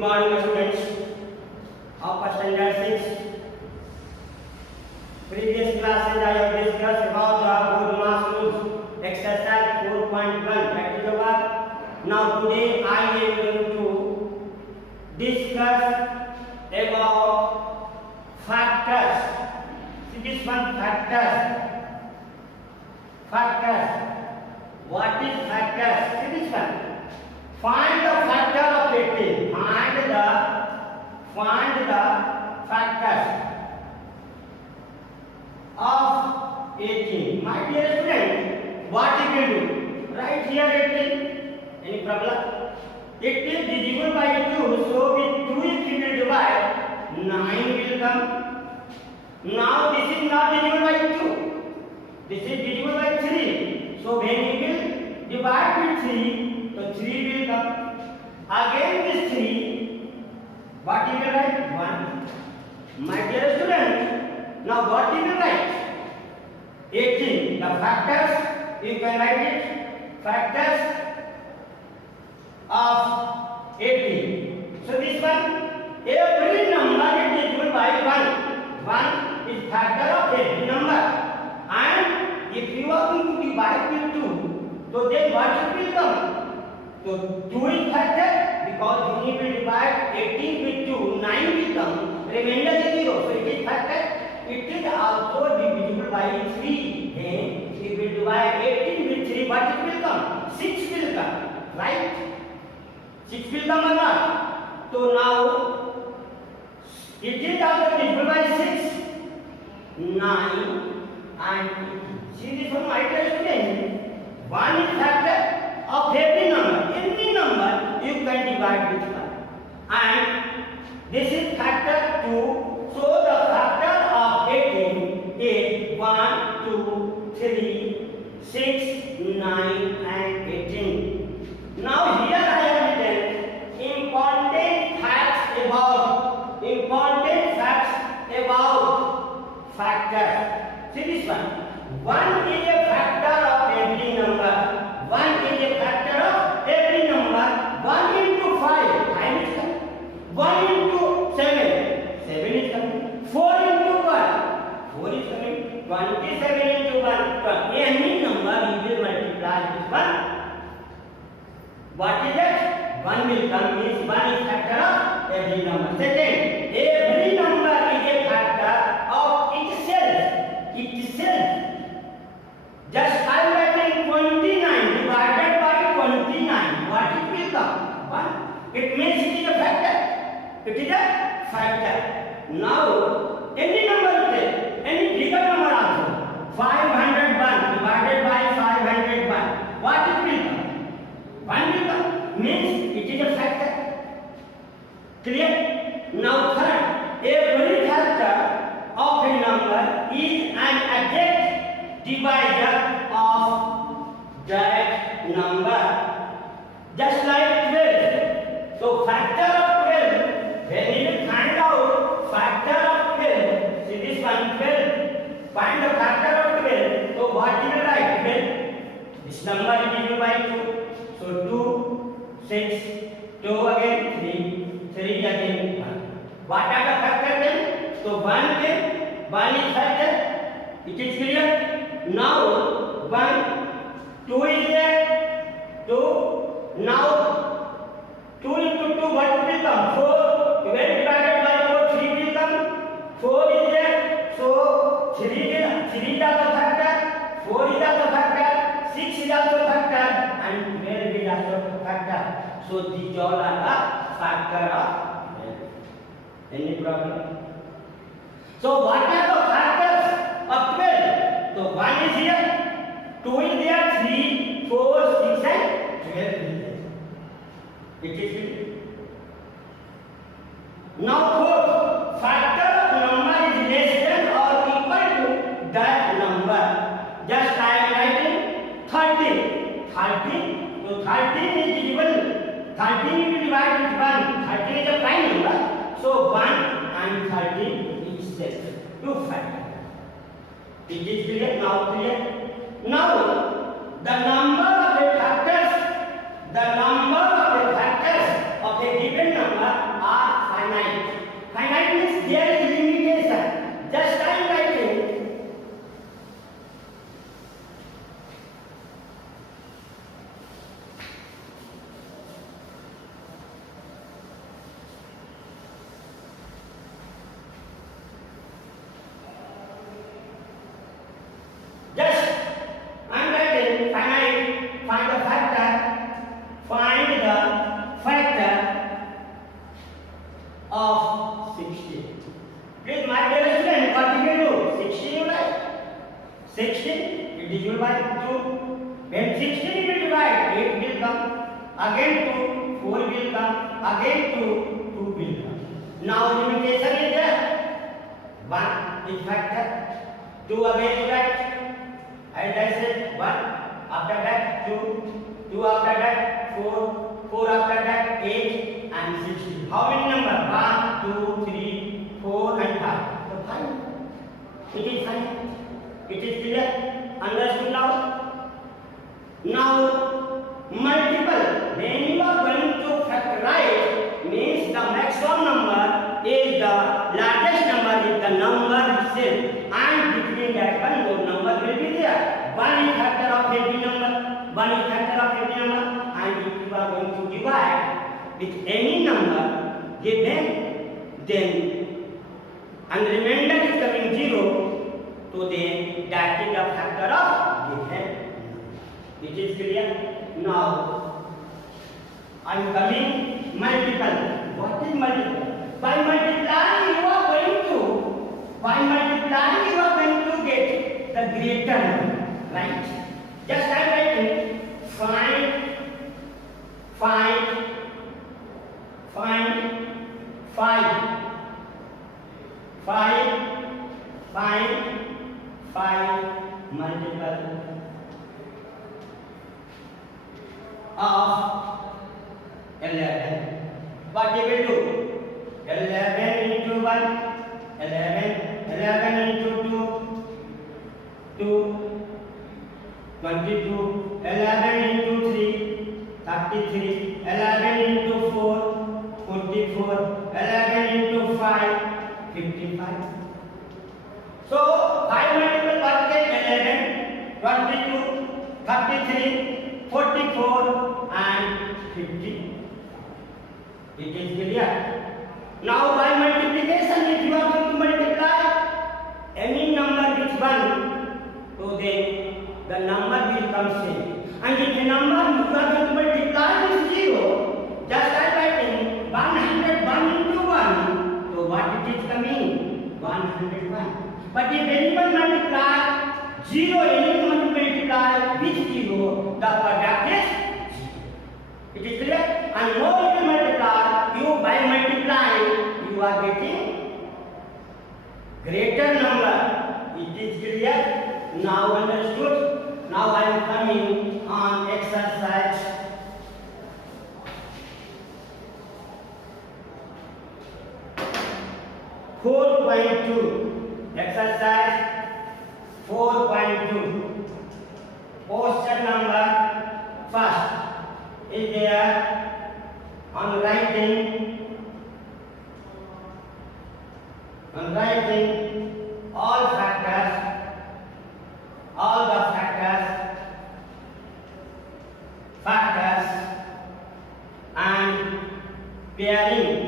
Good morning students of standard 6. Previous classes I have discussed about the good mass rules exercise 4.1, that is over. Now today I am going to discuss about factors. See this one, factors. What is factors? See this one. Find the factor of 18. Find the factors of 18. My dear student, what you will do? Right here 18. Any problem? It is divisible by 2. So with 2 if you will divide, 9 will come. Now this is not divisible by 2. This is divisible by 3. So when you will divide with 3, so 3 will come. Again this 3, what you will write? 1. My dear student, now what you will write? 18. The factors, you can write it. Factors of 18. So this one, every number is divisible by 1. 1 is factor of every number. And if you are going to divide with 2, so then what will come? So 2 is factor, because when you will divide 18 with 2, 9 will come. Remainder is 0. So it is factor. It is also divisible by 3. Then if we divide 18 with 3, what it will come? 6 will come. Right? 6 will come or not? So now it is also divisible by 6, 9 and 18. See this one, my dear student. 1 is factor of every number. Any number you can divide with 1. And this is factor 2. So the factor of 18 is 1, 2, 3, 6, 9 and 18. Now here I have written important facts about factors. See this one. 1 is a factor of every number. 1 is a factor of every number. 1 into 5, 5 is coming. 1 into 7, 7 is coming. 4 into 1, 4 is coming. 27 into 1, 12. Any number we will multiply this one. What is that? 1 will come, means 1 is factor of every number. Second, every number is a factor of itself. Just I am writing 29 divided by 29. What it will come? 1. It means it is a factor. It is a factor. Now, any number is there, any bigger number also. 501 divided by 501. What it will come? 1 will come. Means it is a factor. Clear? Now third, every factor of a number is an exact divisor of that number. Just like 12. So factor of 12, when you will find out factor of 12, see this one 12, find the factor of 12. So what you will write? 12. This number is given by 2. So 2, 6, 2 again 3 again 1. What are the factors then? So 1 again, 1 is factor. It is clear? Now 1, 2 is there, 2. Now 2 into 2, what will come? 4. 12 divided by 4, 3 will come. 4 is there, so 3 is also factor, 4 is also factor, 6 is also factor, and 12 is also factor. So these all are the factor of 12. Any problem? So what are the factors of 12? So 1 is here, 2 is there, 3, 4, 6 and 12 is there. It is clear. Now fourth, factor of number is less than or equal to that number. Just I am writing 13. So 13 is divisible. 13 you will divide with 1. 13 is a prime number. So 1 and 13 is set. 2 factors. It is clear? Now clear? Now the number of the factors of a given number 16, it is divided by 2. When 16 it will divide, 8 will come. Again 2, 4 will come. Again 2, 2 will come. Now limitation is there. 1 is factor. 2 again divide. As I said, 1. After that 2. 2 after that 4. 4 after that 8 and 16. How many number? 1, 2, 3, 4 and 5. So 5. It is 5. It is clear? Understood now? Now, multiple. When you are going to factorize, means the maximum number is the largest number is the number itself, and between that one, those number will be there. 1 is factor of every number. 1 is factor of every number, and if you are going to divide with any number given, then and remainder is coming 0, so then that is the factor of given. It is clear? Now I am coming multiple. What is multiple? By multiplying you are going to get the greater number, right? Just I am writing find 5 multiple of 11. What you will do? 11 into 1, 11 into 2, 22, 11 into 3, 33, 11 into 4, 44, 11 into 5, 55. So 5 multiple what get 11, 22, 33, 44 and 50. It is clear. Now by multiplication, if you are going to multiply any number with 1, so then the number will come same. And if the number you are going to multiply with 0, just like writing 101 into 1, so what it is coming? 101. But if anyone multiply 0, anyone multiply with 0, the product is 0. It is clear? And more you multiply, you by multiplying, you are getting greater number. It is clear? Now understood? Now I am coming on exercise 4.2. Exercise 4.2. Question number first is there on writing all factors, all the factors and pairing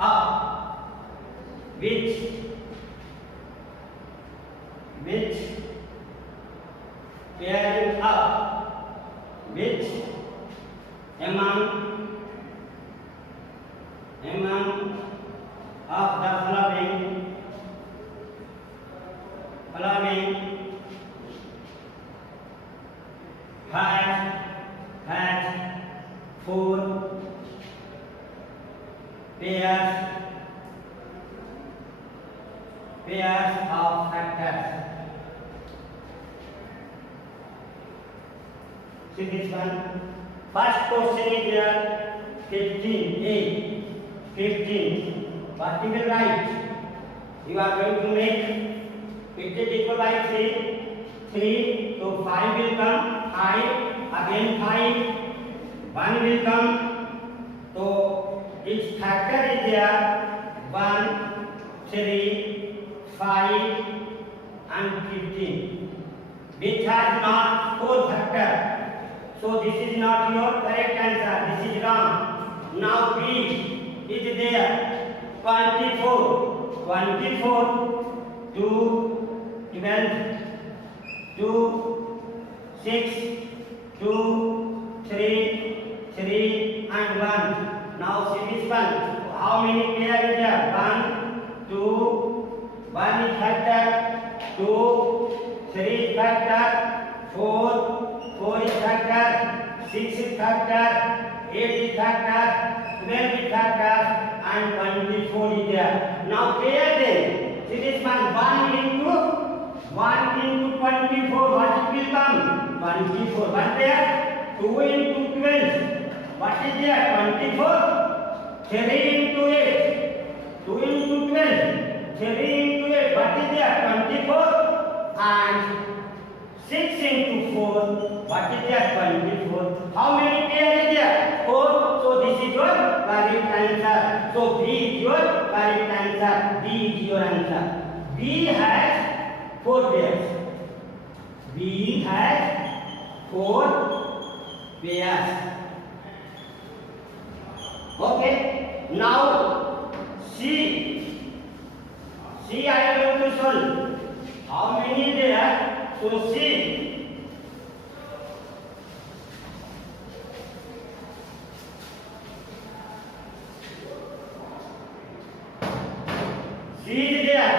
up which pairing up which among of the following has 4 pairs of factors. See this one. First question is there 15. 15. What you will write? You are going to make it is equal by 3. 3. So 5 will come. 5. Again 5. 1 will come. So each factor is there. 1, 3, 5 and 15. Which has not 4 factor. So this is not your correct answer. This is wrong. Now B is there. 24, 2, 12, 2, 6, 2, 3, 3 and 1. Now see this one. How many pairs is there? 1, 8 is factor, 12 is factor, and 24 is there. Now pay attention. See this one, 1 into 24, what it will come? 24. What there? 2 into 12. What is there? 24. 3 into 8. 2 into 12. 3 into 8. What is there? 24. And 6 into 4. What is there? 24. How many pairs is there? 4. So this is your correct answer. So B is your correct answer. B is your answer. B has 4 pairs. B has 4 pairs. Okay. Now C I am going to solve. How many there? So C. C is there.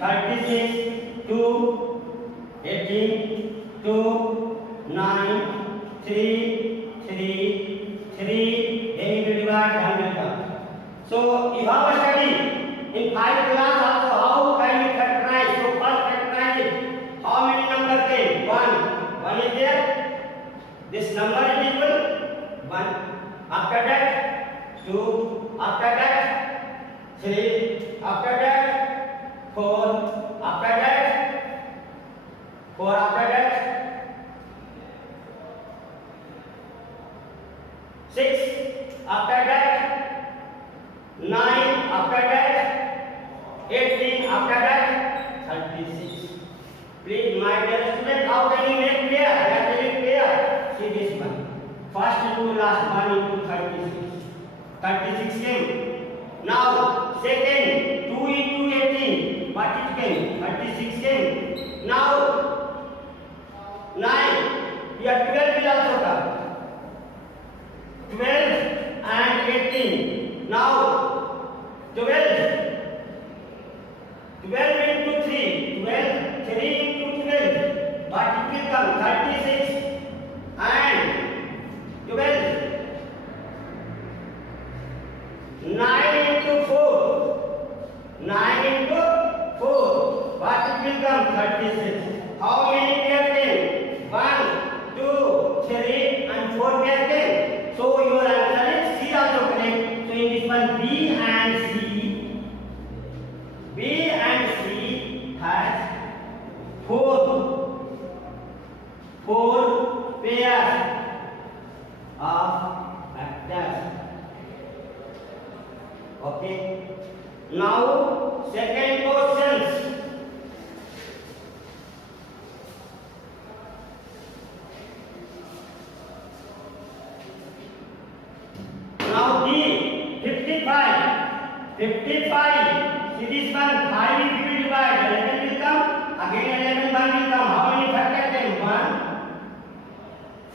36, 2, 18, 2, 9, 3, 3. Then you divide 1 will come. So if I was studying in 5 class also, how can you factorize? So first factorize it. How many number came? 1. 1 is there. This number is equal 1. After that 2. After that 3. After that 4. After that 4. After that 6. After that 9. After that 18. After that 36. Please, my dear student, how can you make pair? Actually pair. See this one. First into last 1 into 36. 36 came. Now second 2 into 18. What it came? 36 came. Now 9. Here 12 will also come. 12 and 18. Now 12 into 3. 3 into 12. What it will come? 36 and 12. 9 into 4. 9 into 4. What it will come? 36. How many pair came? 1, 2, 3 and 4 pair came. So your answer is C also correct. So in this one B and C has 4 pairs of factors. Okay. Now second questions. Now D 55. 55. See this one 5 if you divide 11 will come. Again 11 1 will come. How many factors came? 1,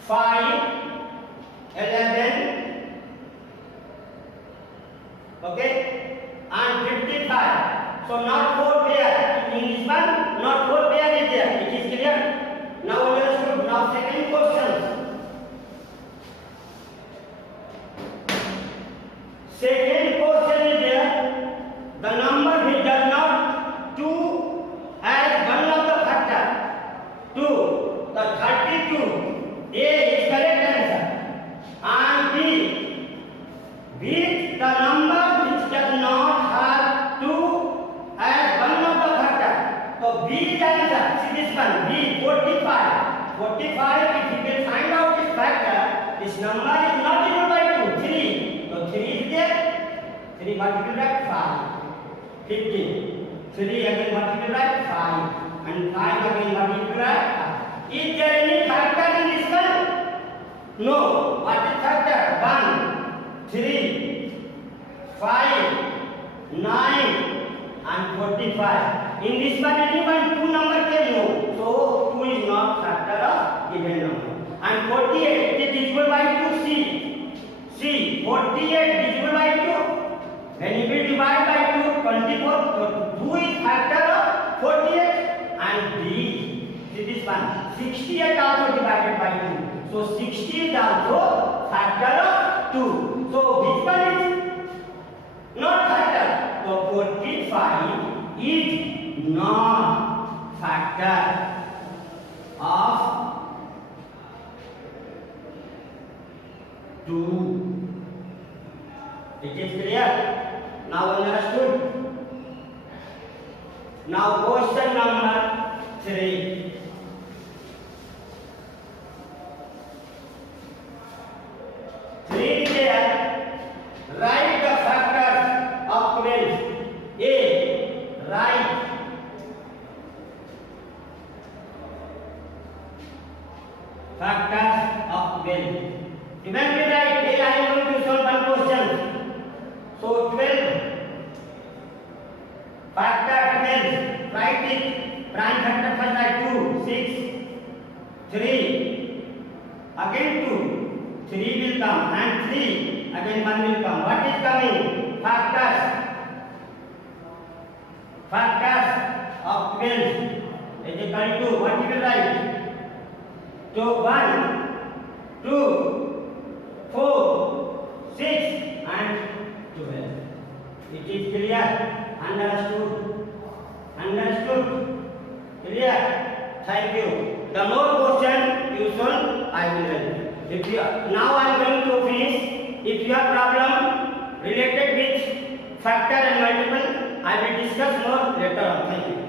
5, 11. Okay. And 55. So not 4 pair. In this one, not 4 pair is there. It is clear. Now understood. Now second question. Second question is there. The number which does not 2 as one of the factor. 2. The 32. A is correct answer. And B the number which does not have 2 as one of the factor. So B is answer. See this one. B 45. 45. If you will find out this factor, this number is not equal by 2. 3. So 3 is there. 3 multiplied by 5. 15. 3 again multiplied by 5. And 5 again multiplied by 5. Is there any factor in this one? No. What is factor? 1, 3, 5, 9 and 45. In this one anyone 2 number can know. So 2 is not factor of given number. And 48 it is divisible by 2. See 48 divisible by 2. When you will divide by 2, 24. So 2 is factor of 48. And B, see this one, 68 also divided by 2. So 60 is also factor of 2. So which one is not factor? So 45 is not factor of 2. It is clear? Now understood? Now question number 3. Write the factors of 12. A. Write factors of 12. Remember that I am going to solve one question. So 12 factor 12. Write it. Prime factor first like 2, 6, 3. Again 2. 3 will come and 3. Again 1 will come. What is coming? Factors. Factors of 12 is equal to what you will write? So 1, 2, 4, 6 and 12. It is clear? Understood? Understood? Clear? Thank you. The more question you solve, I will help. Now I am going to finish. If you have problem related with factor and multiple, I will discuss more later on. Thank you.